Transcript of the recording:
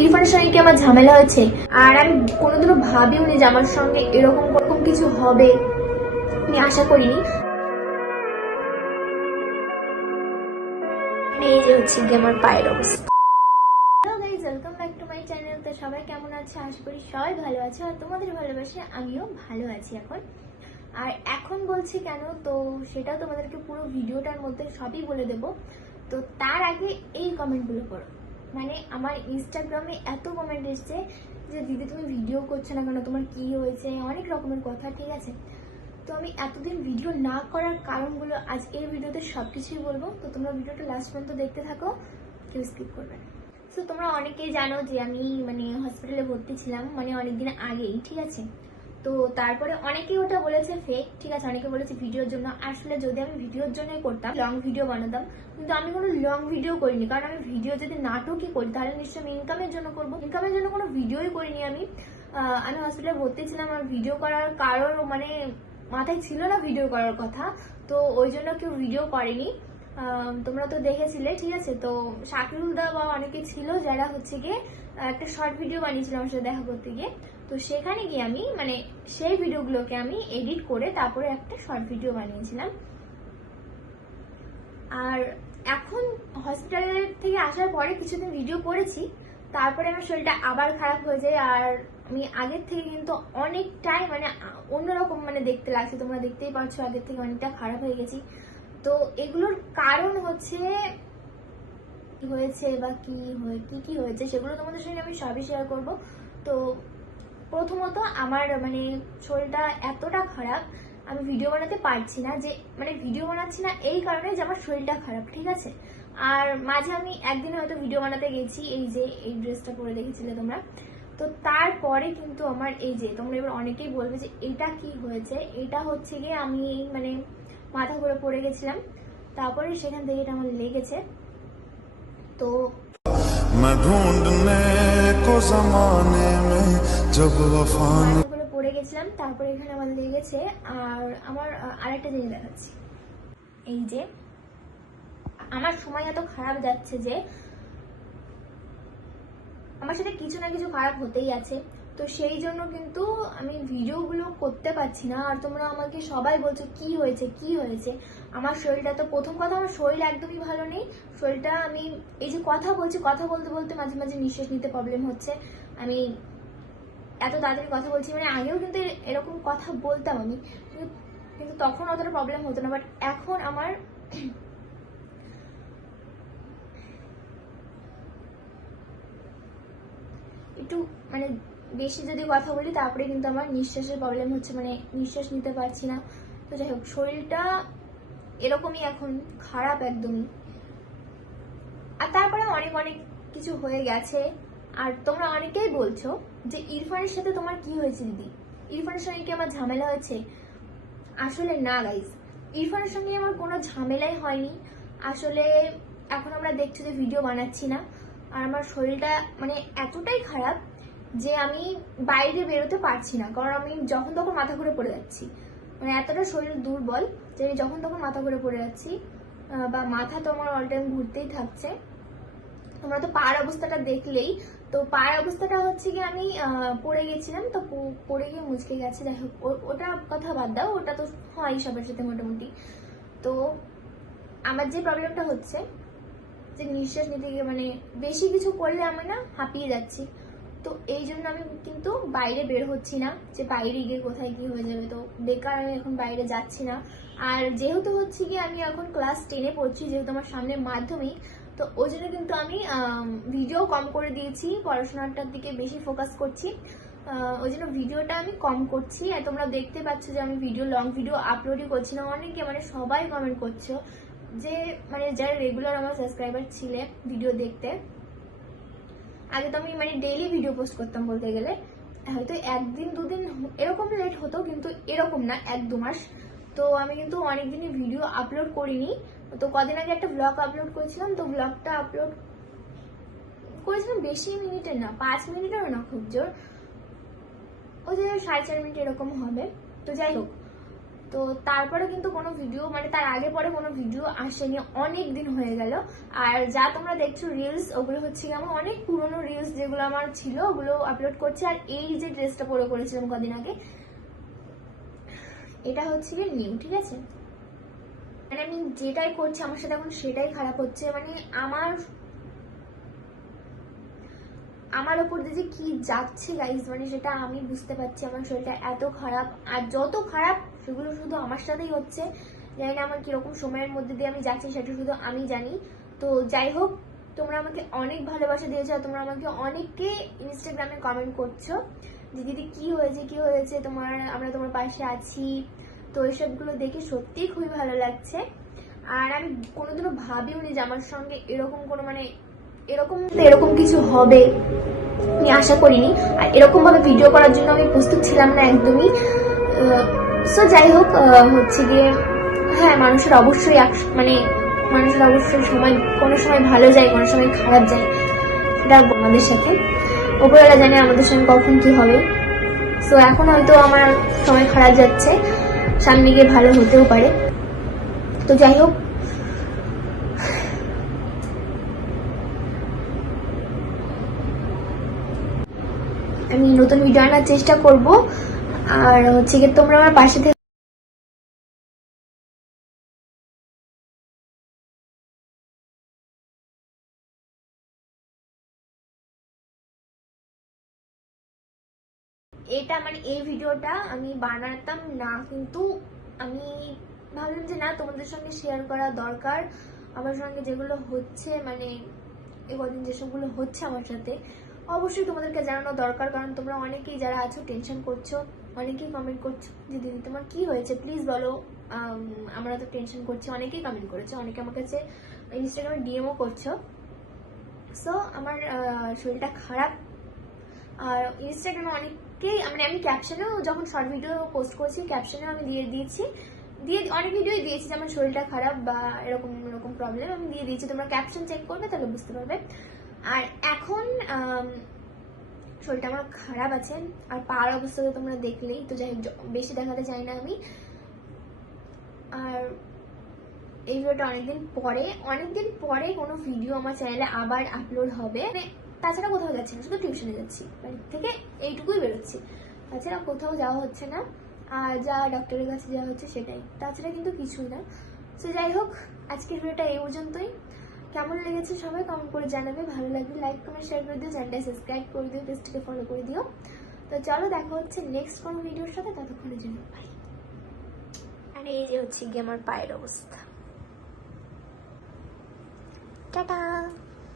ইরফানের সঙ্গে কি আমার ঝামেলা হয়েছে আর আমি কোনোদিনও ভাবিও নি যে আমার সঙ্গে এরকম রকম কিছু হবে। আমি আশা করিনি। এই হচ্ছে গিয়ে আমার মাই চ্যানেল তো সবাই কেমন আছে? করি সবাই ভালো আছে। আর তোমাদের ভালোবাসে আমিও ভালো আছি এখন। আর এখন বলছি কেন? তো তোমাদেরকে পুরো ভিডিওটার মধ্যে সবই বলে দেব। তো তার আগে এই কমেন্টগুলো করো মানে আমার ইনস্টাগ্রামে এত কমেন্ট এসছে যে, দিদি, তুমি ভিডিও করছ না কেন? তোমার কি হয়েছে? অনেক রকমের কথা, ঠিক আছে? তো আমি এতদিন ভিডিও না করার কারণগুলো আজ এই ভিডিওতে সব কিছুই বলব। তো তোমরা ভিডিওটা লাস্ট পর্যন্ত দেখতে থাকো, কেউ স্কিপ করবে না। তো তোমরা অনেকেই জানো যে, আমি মানে হসপিটালে ভর্তি ছিলাম মানে অনেকদিন আগেই, ঠিক আছে? তো তারপরে অনেকেই ওটা বলেছে ফেক ঠিক আছে? অনেকে বলেছে ভিডিওর জন্য। আসলে যদি আমি ভিডিওর জন্যই করতাম লং ভিডিও বানাতাম কিন্তু আমি কোনো লং ভিডিও করিনি। কারণ আমি ভিডিও যদি নাটকই করি, তাহলে নিশ্চয়ই আমি ইনকামের জন্য করব। ইনকামের জন্য কোনো ভিডিওই করিনি আমি। আমি হসপিটালে ভর্তি ছিলাম, আর ভিডিও করার কারণ মানে মাথায় ছিল না ভিডিও করার কথা। তো ওই জন্য কেউ ভিডিও করেনি। তোমরা তো দেখেছিলে, ঠিক আছে? তো শাকিরুল দা বা অনেকে ছিল যারা হচ্ছে গিয়ে একটা শর্ট ভিডিও বানিয়েছিলাম আমার সাথে দেখা করতে গিয়ে। তো সেখানে গিয়ে আমি মানে সেই ভিডিওগুলোকে আমি এডিট করে তারপরে একটা শর্ট ভিডিও বানিয়েছিলাম। আর এখন হসপিটালের থেকে আসার পরে কিছুদিন ভিডিও করেছি, তারপরে আমার শরীরটা আবার খারাপ হয়ে যায়, আর আমি আগের থেকে কিন্তু অনেকটাই মানে অন্যরকম মানে দেখতে লাগছে। তোমরা দেখতেই পাচ্ছ আগের থেকে অনেকটা খারাপ হয়ে গেছি। তো এগুলোর কারণ হচ্ছে, কি হয়েছে বা কি কি কি হয়েছে সেগুলো তোমাদের সঙ্গে আমি সবই শেয়ার করব। তো প্রথমত আমার মানে শরীরটা এতটা খারাপ আমি ভিডিও বানাতে পারছি না যে মানে ভিডিও বানাচ্ছি না এই কারণে যে আমার শরীরটা খারাপ ঠিক আছে আর মাঝে আমি একদিন হয়তো ভিডিও বানাতে গেছি এই যে এই ড্রেসটা পরে দেখেছিলে তোমরা তো তারপরে কিন্তু আমার এই যে তোমরা এবার অনেকেই বলবে যে এটা কি হয়েছে এটা হচ্ছে গিয়ে আমি মানে মাথা ঘুরে পড়ে গেছিলাম তারপরে সেখান থেকে এটা আমার লেগেছে তো मैं ढूंढने को जमाने में जब वफा গেছিলাম তারপরে এখানে আমার লেগেছে। আর আমার আরেকটা জিনিস দেখাচ্ছি। এই যে, আমার সময় এত খারাপ যাচ্ছে যে, আমার সাথে কিছু না কিছু খারাপ হতেই আছে। তো সেই জন্য কিন্তু আমি ভিডিওগুলো করতে পারছি না। আর তোমরা আমাকে সবাই বলছো, কি হয়েছে? কি হয়েছে? আমার শরীরটা তো প্রথম কথা, আমার শরীর একদমই ভালো নেই। শরীরটা আমি, এই যে কথা বলছি, কথা বলতে বলতে মাঝে মাঝে নিঃশ্বাস নিতে প্রবলেম হচ্ছে। আমি এত তাড়াতাড়ি কথা বলছি মানে আগেও কিন্তু এরকম কথা বলতাম আমি, কিন্তু- তখন অতটা প্রবলেম হতো না বাট এখন আমার একটু মানে বেশি যদি কথা বলি, তারপরে কিন্তু আমার নিঃশ্বাসের প্রবলেম হচ্ছে মানে নিঃশ্বাস নিতে পারছি না। তো যাই হোক, শরীরটা এরকমই এখন, খারাপ একদমই। আর তারপরে অনেক অনেক কিছু হয়ে গেছে। আর তোমরা অনেকেই বলছো যে ইরফানের সাথে তোমার কি হয়েছে দিদি? ইরফানের সঙ্গে কি আমার ঝামেলা হয়েছে? আসলে না গাইজ ইরফানের সঙ্গে আমার কোনো ঝামেলাই হয়নি। আসলে এখন আমরা দেখছি যে ভিডিও বানাচ্ছি না। আর আমার শরীরটা মানে এতটাই খারাপ যে আমি বাইরে বেরোতে পারছি না। কারণ আমি যখন তখন মাথা ঘুরে পড়ে যাচ্ছি। মানে এতটা শরীর দুর্বল যে আমি যখন তখন মাথা ঘুরে পড়ে যাচ্ছি। বা মাথা তো আমার অল টাইম ঘুরতেই থাকছে। তোমরা তো পায়ের অবস্থাটা দেখলেই। তো পায়ের অবস্থাটা হচ্ছে কি আমি পড়ে গেছিলাম, তো পড়ে গিয়ে মুচকে গেছে। যাই ওটা কথা বাদ দাও, ওটা তো হয় সবার সাথে মোটামুটি। তো আমার যে প্রবলেমটা হচ্ছে, যে নিঃশ্বাস নিতে গিয়ে মানে বেশি কিছু করলে আমি না হাঁপিয়ে যাচ্ছি। তো এই জন্য আমি কিন্তু বাইরে বের হচ্ছি না, যে বাইরে গিয়ে কোথায় কি হয়ে যাবে। তো বেকার আমি এখন বাইরে যাচ্ছি না। আর যেহেতু হচ্ছে কি আমি এখন ক্লাস টেনে পড়ছি, যেহেতু আমার সামনে মাধ্যমিক তো ওই জন্য কিন্তু আমি ভিডিও কম করে দিয়েছি, পড়াশোনাটার দিকে বেশি ফোকাস করছি। ওই জন্য ভিডিওটা আমি কম করছি। আর তোমরা দেখতে পাচ্ছ যে আমি ভিডিও লং ভিডিও আপলোডই করছি না। অনেকে মানে সবাই কমেন্ট করছ যে মানে যারা রেগুলার আমার সাবস্ক্রাইবার ছিলে ভিডিও দেখতে। আগে তো আমি মানে ডেইলি ভিডিও পোস্ট করতাম বলতে গেলে। হয়তো একদিন, দুদিন এরকম লেট হতো, কিন্তু এরকম না, এক দু মাস। তো আমি কিন্তু অনেকদিনই ভিডিও আপলোড করিনি। তো কদিন আগে একটা ব্লগ আপলোড করেছিলাম, তো ব্লগটা আপলোড করেছিলাম বেশি মিনিটের না, পাঁচ মিনিটেরও না, খুব জোর। ওই যে সাড়ে চার মিনিট এরকম হবে। তো যাই হোক, তো তারপরে কিন্তু কোনো ভিডিও মানে তার আগে পরে কোনো ভিডিও আসেনি, অনেক দিন হয়ে গেল। আর যা তোমরা দেখছ রিলস ওগুলো হচ্ছে আমার অনেক পুরনো রিলস যেগুলো আমার ছিল, ওগুলো আপলোড করছি। আর এই যে ড্রেসটা পরে করেছিলাম কদিন আগে, এটা হচ্ছে কি নিউ ঠিক আছে? মানে আমি যেটাই করছি আমার সাথে এখন সেটাই খারাপ হচ্ছে। মানে আমার আমার ওপর দিয়ে কি যাচ্ছে গাইজ মানে সেটা আমি বুঝতে পারছি। আমার শরীরটা এত খারাপ। আর যত খারাপ, সেগুলো শুধু আমার সাথেই হচ্ছে। জানি না আমার কীরকম সময়ের মধ্যে দিয়ে আমি যাচ্ছি, সেটা শুধু আমি জানি। তো যাই হোক, তোমরা আমাকে অনেক ভালোবাসা দিয়েছ আর তোমরা আমাকে অনেকে ইনস্টাগ্রামে কমেন্ট করছ। যে দিদি, কি হয়েছে কি হয়েছে? তোমার, আমরা তোমার পাশে আছি। তো এইসবগুলো দেখে সত্যিই খুবই ভালো লাগছে। আর আমি কোনোদিনও ভাবিও নি যে আমার সঙ্গে এরকম কোনো মানে এরকম এরকম কিছু হবে। আমি আশা করিনি। আর এরকম ভাবে ভিডিও করার জন্য আমি প্রস্তুত ছিলাম না একদমই। সো যাই হোক হচ্ছে গিয়ে হ্যাঁ মানুষের অবশ্যই মানে মানুষের অবশ্যই সময়, কোনো সময় ভালো যায়, কোনো সময় খারাপ যায়, এটা আমাদের সাথে। ওপরওয়ালা জানে আমাদের সঙ্গে কখন কি হবে। সো এখন হয়তো আমার সময় খারাপ যাচ্ছে। সামনে গিয়ে ভালো হতেও পারে। তো যাই হোক। আমি নতুন ভিডিও আনার চেষ্টা করব। আর হচ্ছে কি তোমরা আমার পাশে এটা মানে এই ভিডিওটা আমি বানাতাম না, কিন্তু আমি ভাবলাম যে না, তোমাদের সঙ্গে শেয়ার করা দরকার। আমার সঙ্গে যেগুলো হচ্ছে মানে এ কদিন যেসবগুলো হচ্ছে আমার সাথে, অবশ্যই তোমাদেরকে জানানো দরকার, কারণ তোমরা অনেকেই যারা আছো টেনশন করছ, অনেকেই কমেন্ট করছ যে দিদি, তোমার কি হয়েছে? প্লিজ বলো। আমরা তো টেনশন করছি, অনেকেই কমেন্ট করেছ, অনেকে আমার কাছে ইনস্টাগ্রামে ডিএমও করছ। সো আমার শরীরটা খারাপ। আর ইনস্টাগ্রামে অনেকেই মানে আমি ক্যাপশনেও যখন শর্ট ভিডিও পোস্ট করছি ক্যাপশনেও আমি দিয়ে দিয়েছি। দিয়ে অনেক ভিডিওই দিয়েছি যে আমার শরীরটা খারাপ বা এরকম এরকম প্রবলেম আমি দিয়ে দিয়েছি। তোমরা ক্যাপশন চেক করবে, তাহলে বুঝতে পারবে। আর এখন শরীরটা আমার খারাপ আছে, আর পার অবস্থা তো তোমরা দেখলেই, তো যাই বেশি দেখাতে চাই না আমি। আর এই ভিডিওটা অনেকদিন পরে অনেকদিন পরে কোনো ভিডিও আমার চ্যানেলে আবার আপলোড হবে। মানে তাছাড়া কোথাও যাচ্ছি না, শুধু টিউশনে যাচ্ছি। বাড়ির থেকে এইটুকুই বেরোচ্ছি। তাছাড়া কোথাও যাওয়া হচ্ছে না, আর যা ডক্টরের কাছে যাওয়া হচ্ছে সেটাই। তাছাড়া কিন্তু কিছুই না। তো যাই হোক, আজকের ভিডিওটা এই পর্যন্তই। কেমন লেগেছে সবাই কমেন্ট করে জানাবে। ভালো লাগবে লাইক কমেন্ট শেয়ার করে দিও। চ্যানেলটা সাবস্ক্রাইব করে দিও। পেজটাকে ফলো করে দিও। তো চলো, দেখা হচ্ছে নেক্সট কোনো ভিডিওর সাথে। ততক্ষণের জন্য আর এই যে হচ্ছে গিয়ে আমার পায়ের অবস্থা। টাটা!